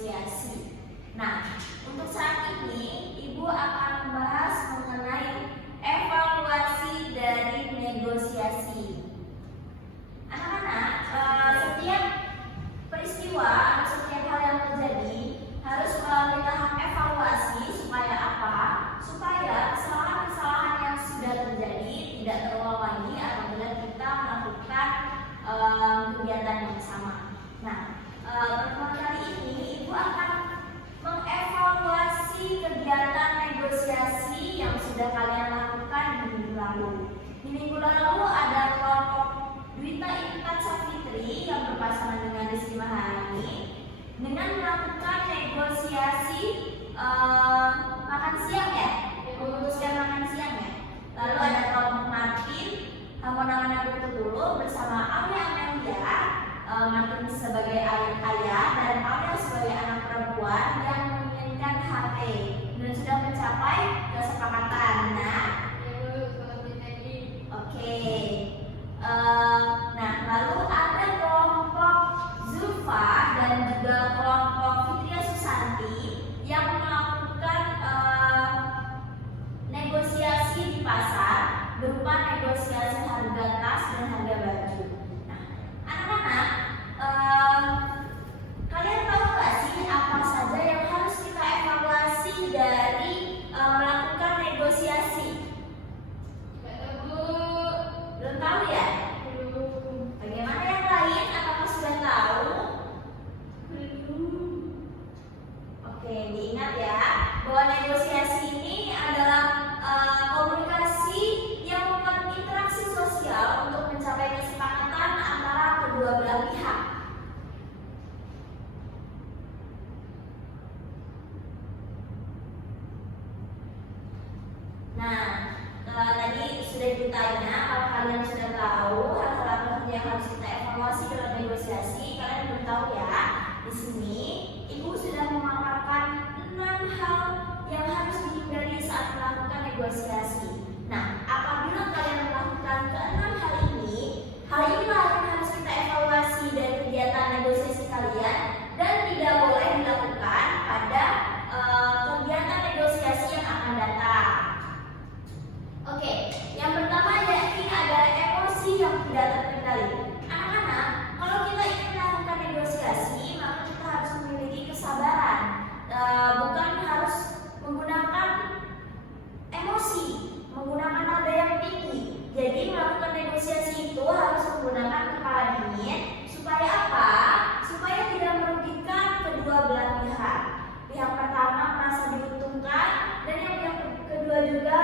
negosiasi. Nah, untuk saat ini Ibu akan membahas mengenai evaluasi dari negosiasi. Anak-anak, setiap peristiwa atau setiap hal yang terjadi harus melalui tahap evaluasi. Supaya apa? Supaya kesalahan-kesalahan yang sudah terjadi tidak terulang lagi apabila kita melakukan kegiatan yang sama. Nah, pertemuan kali ini Ibu akan mengevaluasi kegiatan negosiasi yang sudah kalian lakukan di minggu lalu. Di minggu lalu ada kelompok Dwita Intan Safitri yang berpasangan dengan Rizky Maharani dengan melakukan negosiasi makan siang ya, memutuskan makan siang ya. Lalu ada kelompok Martin Hamonangan dulu bersama Alia Amelia, Martin sebagai ayah dan Alia sebagai anak perempuan yang menginginkan HP dan sudah mencapai kesepakatan. Oke. Nah, lalu ada kelompok Zulfa dan juga kelompok Fitria Susanti yang melakukan negosiasi di pasar berupa negosiasi harga tas dan harga baju. Nah, anak-anak, kalian tahu nggak sih apa saja yang harus kita evaluasi dari melakukan negosiasi? Belum tahu ya? Bagaimana yang lain? Apakah sudah tahu? Oke, diingat ya bahwa negosiasi ini adalah komunikasi yang membuat interaksi sosial untuk mencapai kesepakatan antara kedua belah pihak. Nah, tadi sudah ditanya kalau kalian sudah tahu hal-hal apa yang harus kita evaluasi dalam negosiasi. Kalian belum tahu ya? Di sini Ibu sudah memaparkan 6 hal yang harus dihindari saat melakukan negosiasi. Nah, apabila kalian melakukan ke-6 hal inilah yang harus kita evaluasi dari kegiatan negosiasi kalian dan tidak boleh dilakukan pada kegiatan negosiasi yang akan datang. Oke, yang pertama yakni adalah emosi yang tidak terkendali. Anak-anak, kalau kita ingin melakukan negosiasi, maka kita harus memiliki kesabaran. Bukan harus menggunakan emosi, menggunakan nada yang tinggi. Jadi melakukan negosiasi itu harus menggunakan kepala dingin. Supaya apa? Supaya tidak merugikan kedua belah pihak. Pihak pertama merasa diuntungkan dan yang pihak kedua juga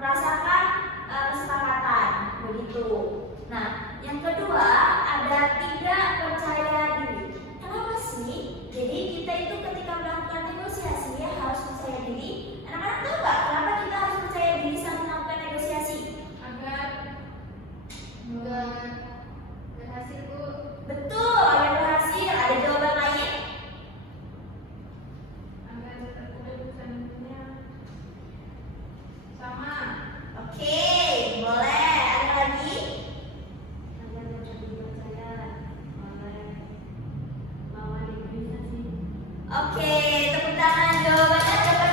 merasakan kesepakatan, begitu. Nah, yang kedua ada tidak percaya diri. Kenapa sih? Jadi kita itu ketika melakukan negosiasi ya harus percaya diri. Anak-anak tahu nggak kenapa kita harus percaya diri saat melakukan negosiasi? Agar berhasil, Bu. Betul, agar berhasil. Ada jawaban lain? Agar keputusannya sama. Oke, boleh. Ada lagi? Agar dapat dipercaya oleh lawan negosiasi. Oke, tepuk tangan. Jawabannya dapat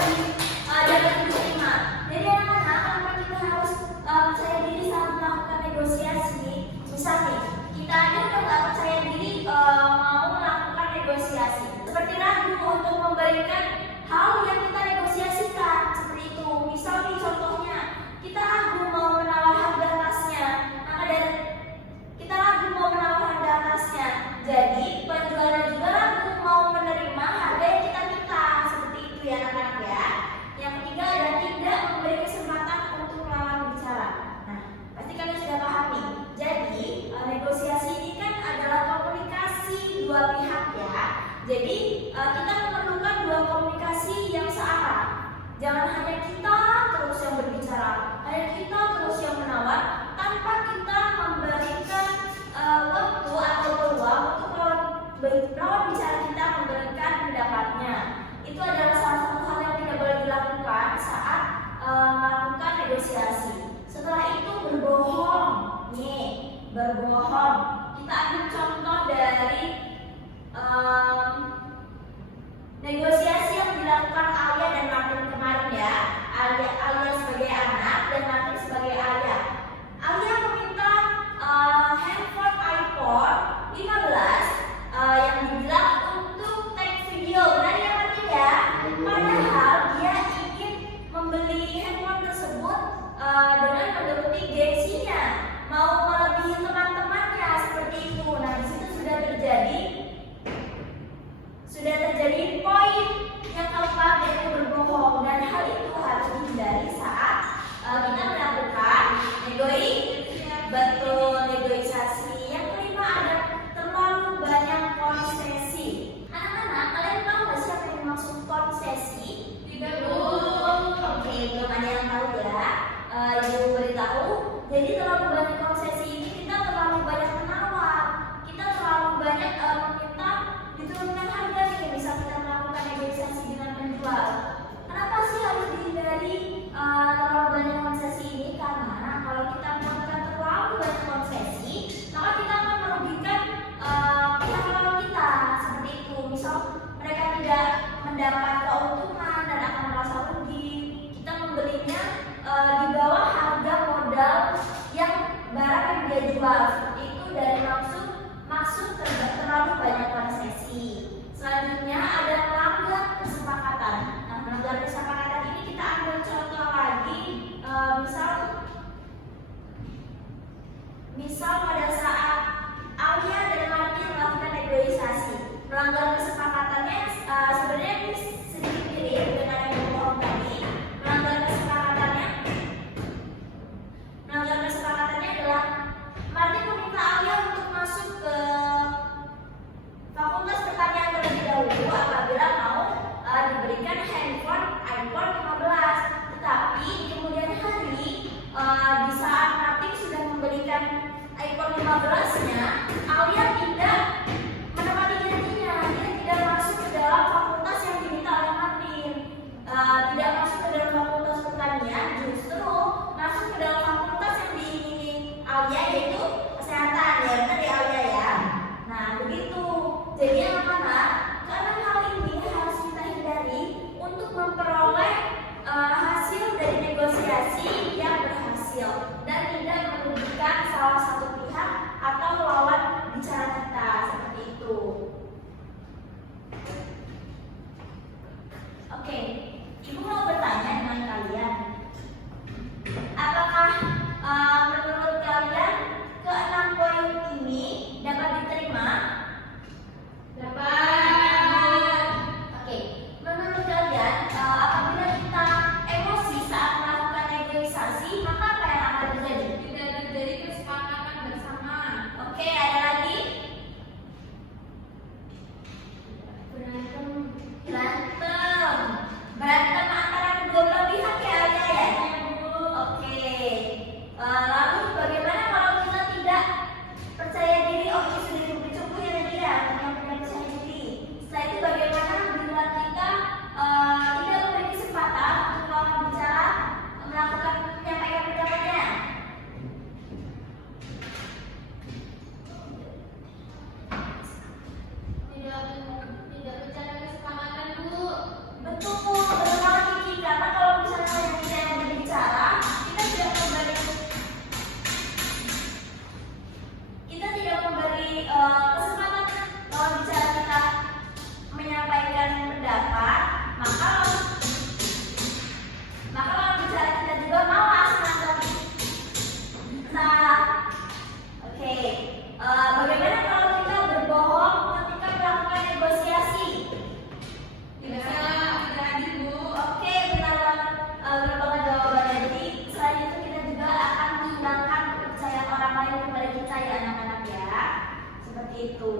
diterima. Jadi anak-anak, kenapa kita harus percaya diri saat melakukan negosiasi? Misalnya, kita aja udah nggak percaya diri mau melakukan negosiasi. Seperti ragu untuk memberikan hal yang kita negosiasikan. Seperti itu. Misal nih contohnya, kita ragu mau menawar harga tasnya. Maka dari kita ragu mau menawar harga tasnya. Jadi penjualnya juga ragu mau menerima harga yang kita minta. Seperti itu ya anak-anak ya. Yang ketiga ada tidak memberi kesempatan untuk lawan bicara. Nah, pasti kalian sudah paham nih. Jadi negosiasi ini kan adalah komunikasi dua pihak ya. Jadi kita memerlukan dua komunikasi yang searah. Jangan hanya kita terus yang berbicara, hanya kita terus yang menawar, tanpa kita memberikan waktu atau peluang untuk lawan bicara kita memberikan pendapatnya. Itu adalah salah satu hal yang tidak boleh dilakukan saat melakukan negosiasi. Setelah itu berbohong. Nih, berbohong. Kita ambil contoh dari diskusi. Selanjutnya ada melanggar kesepakatan. Nah, melanggar kesepakatan ini kita ambil contoh lagi, misal pada saat Alia dan Martin melakukan negosiasi. Melanggar kesepakatannya sebenarnya ini sedikit mirip dengan yang berbohong tadi. Melanggar kesepakatannya adalah Martin meminta Alia untuk masuk ke Fakultas Pertanian terlebih dahulu apabila mau diberikan handphone iPhone 15. Tetapi di kemudian hari di saat Martin sudah memberikan iPhone 15-nya, Alia tidak menepati janjinya. Dia tidak masuk ke dalam fakultas yang diminta oleh Martin. Tidak masuk ke dalam fakultas pertanian, justru masuk ke dalam fakultas yang diingini Alia, yaitu kesehatan. Ya benar ya Alia ya. Nah begitu. Jadi yang mana? Karena hal ini harus kita hindari untuk memperoleh hasil dari negosiasi yang berhasil dan tidak merugikan salah satu pihak atau lawan bicara kita, seperti itu. Oke, Ibu mau bertanya dengan kalian, apakah menurut kalian ke-6 poin ini dapat diterima? Dapat. Oke, menurut kalian apabila kita emosi saat melakukan negosiasi, maka apa yang akan terjadi? Tidak terjadi kesepakatan bersama. Oke, ada lagi? Berantem antara kedua belah pihak ya, ya. Oke. Lalu bagaimana kalau kita tidak percaya diri? Oke, sudah cukup ya tadi ya, yang tidak percaya diri. Setelah itu bagaimana bila kita tidak memberi kesempatan untuk lawan bicara menyampaikan pendapatnya? Tidak bicara kesepakatan, Bu. Betul, betul banget Kiki. Karena kalau misalnya kita yang berbicara, kita tidak memberi kesempatan lawan bicara kita menyampaikan pendapat, maka lawan bicara kita juga malas menanggapi. Nah, oke. Bagaimana kalau kita berbohong ketika melakukan negosiasi? Oke, benar banget jawabannya. Jadi selain itu kita juga akan menghilangkan kepercayaan orang lain kepada kita ya anak-anak ya. Seperti itu.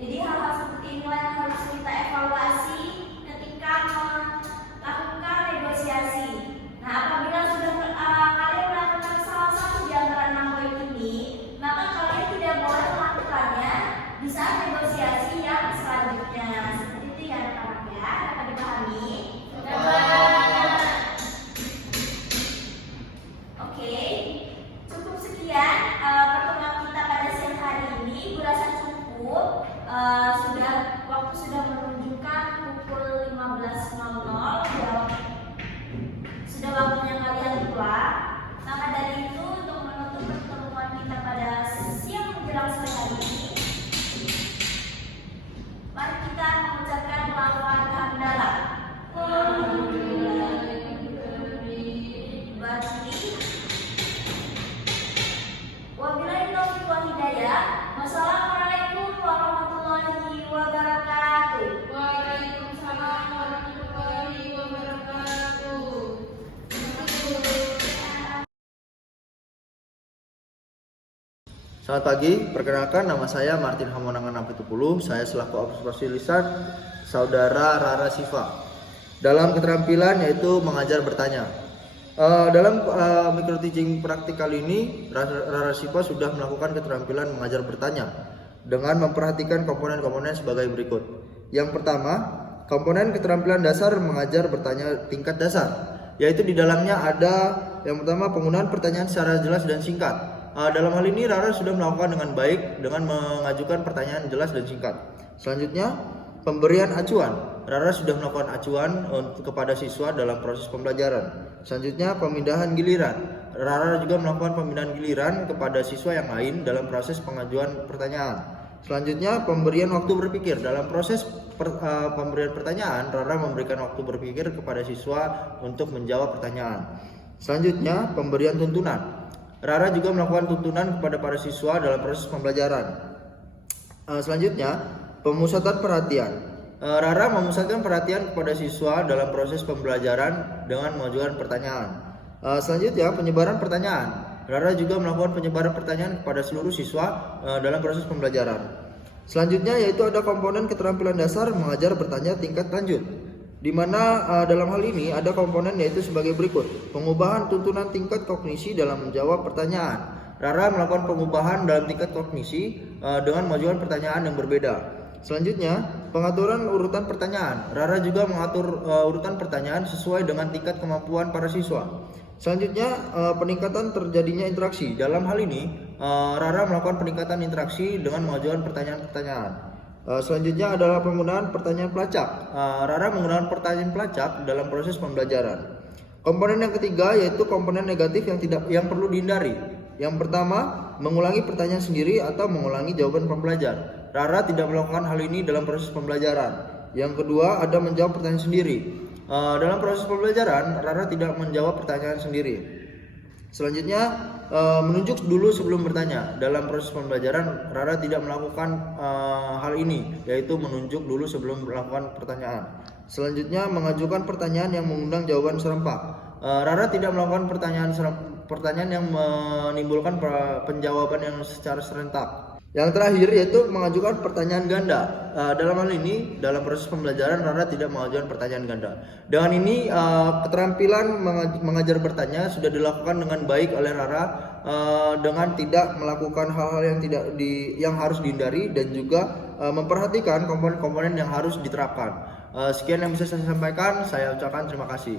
Jadi hal-hal seperti inilah yang harus kita evaluasi ketika melakukan negosiasi. Nah, apabila sudah kalian melakukan salah satu di antara 6 poin ini, maka kalian tidak boleh melakukannya di saat negosiasi yang selanjutnya. Seperti itu ya anak-anak ya. Dapat dipahami? Oke, cukup sekian pertemuan kita pada siang hari ini. Ibu rasa cukup. Waktu sudah menunjukkan pukul 15.00. Sudah waktunya kalian pulang. Maka dari itu untuk menutup pertemuan kita pada siang menjelang sore hari ini, mari kita mengucapkan lafaz hamdalah. Wabillahi taufiq wal hidayah. Wassalamualaikum warahmatullahi wabarakatuh. Waalaikumsalam warahmatullahi wabarakatuh. Selamat pagi, perkenalkan nama saya Martin Hamonangan Apitupulu. Saya selaku observasi lisan saudara Rara Siva. Dalam keterampilan yaitu mengajar bertanya. Dalam micro teaching praktik kali ini, Rara Siva sudah melakukan keterampilan mengajar bertanya dengan memperhatikan komponen-komponen sebagai berikut. Yang pertama, komponen keterampilan dasar mengajar bertanya tingkat dasar, yaitu di dalamnya ada yang pertama penggunaan pertanyaan secara jelas dan singkat. Dalam hal ini Rara sudah melakukan dengan baik dengan mengajukan pertanyaan jelas dan singkat. Selanjutnya, pemberian acuan. Rara sudah melakukan acuan kepada siswa dalam proses pembelajaran. Selanjutnya, pemindahan giliran. Rara juga melakukan pemindahan giliran kepada siswa yang lain dalam proses pengajuan pertanyaan. Selanjutnya, pemberian waktu berpikir. Dalam proses pemberian pertanyaan, Rara memberikan waktu berpikir kepada siswa untuk menjawab pertanyaan. Selanjutnya, pemberian tuntunan. Rara juga melakukan tuntunan kepada para siswa dalam proses pembelajaran. Selanjutnya, pemusatan perhatian. Rara memusatkan perhatian kepada siswa dalam proses pembelajaran dengan mengajukan pertanyaan. Selanjutnya, penyebaran pertanyaan. Rara juga melakukan penyebaran pertanyaan kepada seluruh siswa dalam proses pembelajaran. Selanjutnya yaitu ada komponen keterampilan dasar mengajar bertanya tingkat lanjut, di mana dalam hal ini ada komponen yaitu sebagai berikut: pengubahan tuntunan tingkat kognisi dalam menjawab pertanyaan. Rara melakukan pengubahan dalam tingkat kognisi dengan mengajukan pertanyaan yang berbeda. Selanjutnya, pengaturan urutan pertanyaan. Rara juga mengatur urutan pertanyaan sesuai dengan tingkat kemampuan para siswa. Selanjutnya, peningkatan terjadinya interaksi. Dalam hal ini, Rara melakukan peningkatan interaksi dengan mengajukan pertanyaan-pertanyaan. Selanjutnya adalah penggunaan pertanyaan pelacak. Rara menggunakan pertanyaan pelacak dalam proses pembelajaran. Komponen yang ketiga yaitu komponen negatif yang perlu dihindari. Yang pertama, mengulangi pertanyaan sendiri atau mengulangi jawaban pembelajar. Rara tidak melakukan hal ini dalam proses pembelajaran. Yang kedua, ada menjawab pertanyaan sendiri. Dalam proses pembelajaran, Rara tidak menjawab pertanyaan sendiri. Selanjutnya, menunjuk dulu sebelum bertanya. Dalam proses pembelajaran, Rara tidak melakukan hal ini, yaitu menunjuk dulu sebelum melakukan pertanyaan. Selanjutnya, mengajukan pertanyaan yang mengundang jawaban serempak. Rara tidak melakukan pertanyaan yang menimbulkan penjawaban yang secara serentak. Yang terakhir yaitu mengajukan pertanyaan ganda. Dalam hal ini, dalam proses pembelajaran Rara tidak mengajukan pertanyaan ganda. Dengan ini, keterampilan mengajar bertanya sudah dilakukan dengan baik oleh Rara dengan tidak melakukan hal-hal yang harus dihindari dan juga memperhatikan komponen-komponen yang harus diterapkan. Sekian yang bisa saya sampaikan. Saya ucapkan terima kasih.